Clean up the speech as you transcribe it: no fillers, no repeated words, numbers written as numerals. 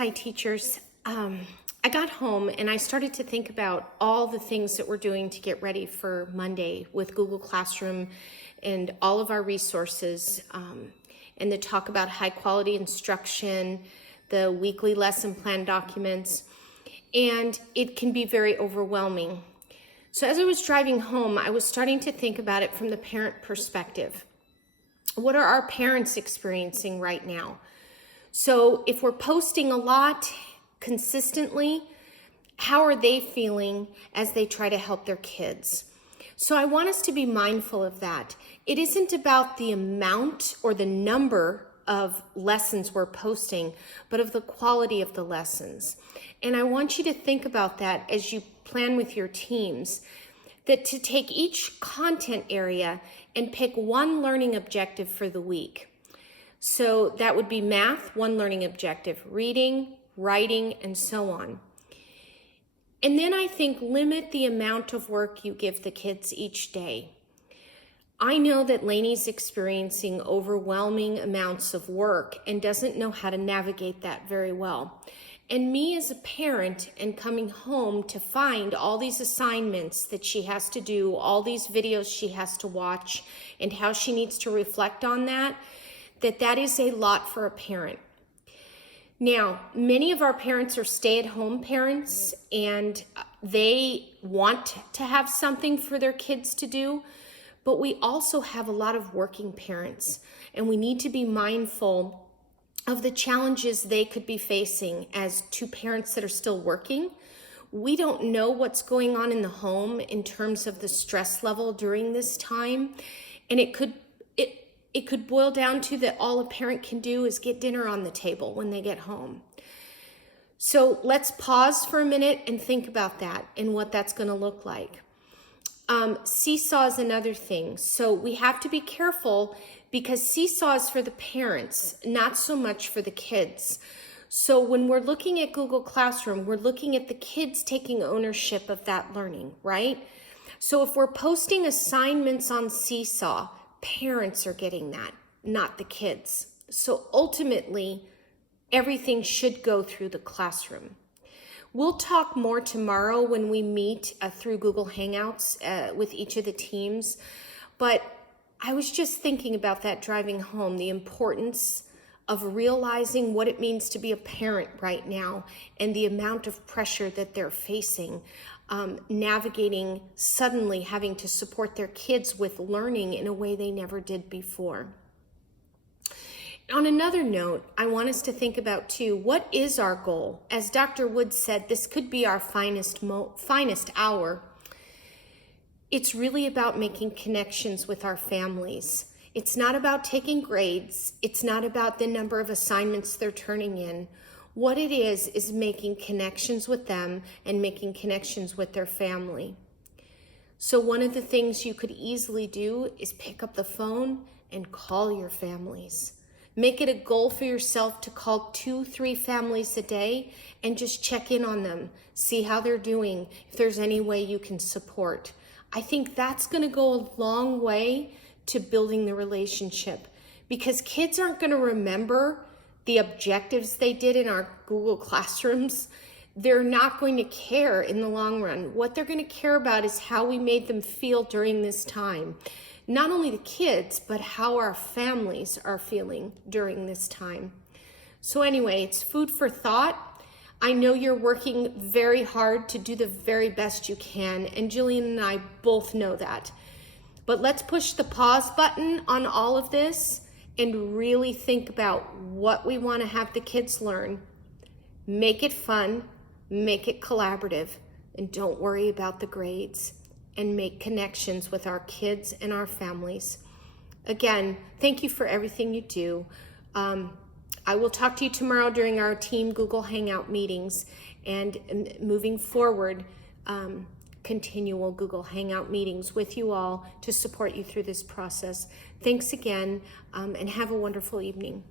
Hi, teachers. I got home and I started to think about all the things that we're doing to get ready for Monday with Google Classroom and all of our resources, and the talk about high quality instruction, the weekly lesson plan documents, and it can be very overwhelming. So as I was driving home, I was starting to think about it from the parent perspective. What are our parents experiencing right now? So if we're posting a lot consistently, how are they feeling as they try to help their kids? So I want us to be mindful of that. It isn't about the amount or the number of lessons we're posting, but of the quality of the lessons. And I want you to think about that as you plan with your teams, that to take each content area and pick one learning objective for the week. So that would be math, one learning objective, reading, writing, and so on. And then I think limit the amount of work you give the kids each day. I know that Lainey's experiencing overwhelming amounts of work and doesn't know how to navigate that very well. And me as a parent and coming home to find all these assignments that she has to do, all these videos she has to watch, and how she needs to reflect on that is a lot for a parent. Now, many of our parents are stay-at-home parents and they want to have something for their kids to do, but we also have a lot of working parents, and we need to be mindful of the challenges they could be facing as two parents that are still working. We don't know what's going on in the home in terms of the stress level during this time, and it could boil down to that all a parent can do is get dinner on the table when they get home. So let's pause for a minute and think about that and what that's going to look like. Seesaw is another thing. So we have to be careful because Seesaw is for the parents, not so much for the kids. So when we're looking at Google Classroom, we're looking at the kids taking ownership of that learning, right? So if we're posting assignments on Seesaw, parents are getting that, not the kids. So ultimately, everything should go through the classroom. We'll talk more tomorrow when we meet through Google Hangouts with each of the teams. But I was just thinking about that driving home, the importance of realizing what it means to be a parent right now and the amount of pressure that they're facing. Navigating suddenly having to support their kids with learning in a way they never did before. On another note, I want us to think about too, what is our goal? As Dr. Wood said, this could be our finest hour. It's really about making connections with our families. It's not about taking grades. It's not about the number of assignments they're turning in. What it is making connections with them and making connections with their family. So one of the things you could easily do is pick up the phone and call your families. Make it a goal for yourself to call 2-3 families a day and just check in on them, see how they're doing, if there's any way you can support. I think that's going to go a long way to building the relationship, because kids aren't going to remember the objectives they did in our Google Classrooms. They're not going to care in the long run. What they're going to care about is how we made them feel during this time. Not only the kids, but how our families are feeling during this time. So anyway, it's food for thought. I know you're working very hard to do the very best you can, and Jillian and I both know that. But let's push the pause button on all of this and really think about what we want to have the kids learn. Make it fun, make it collaborative, and don't worry about the grades, and make connections with our kids and our families. Again, thank you for everything you do. I will talk to you tomorrow during our team Google Hangout meetings, and moving forward, continual Google Hangout meetings with you all to support you through this process. Thanks again, and have a wonderful evening.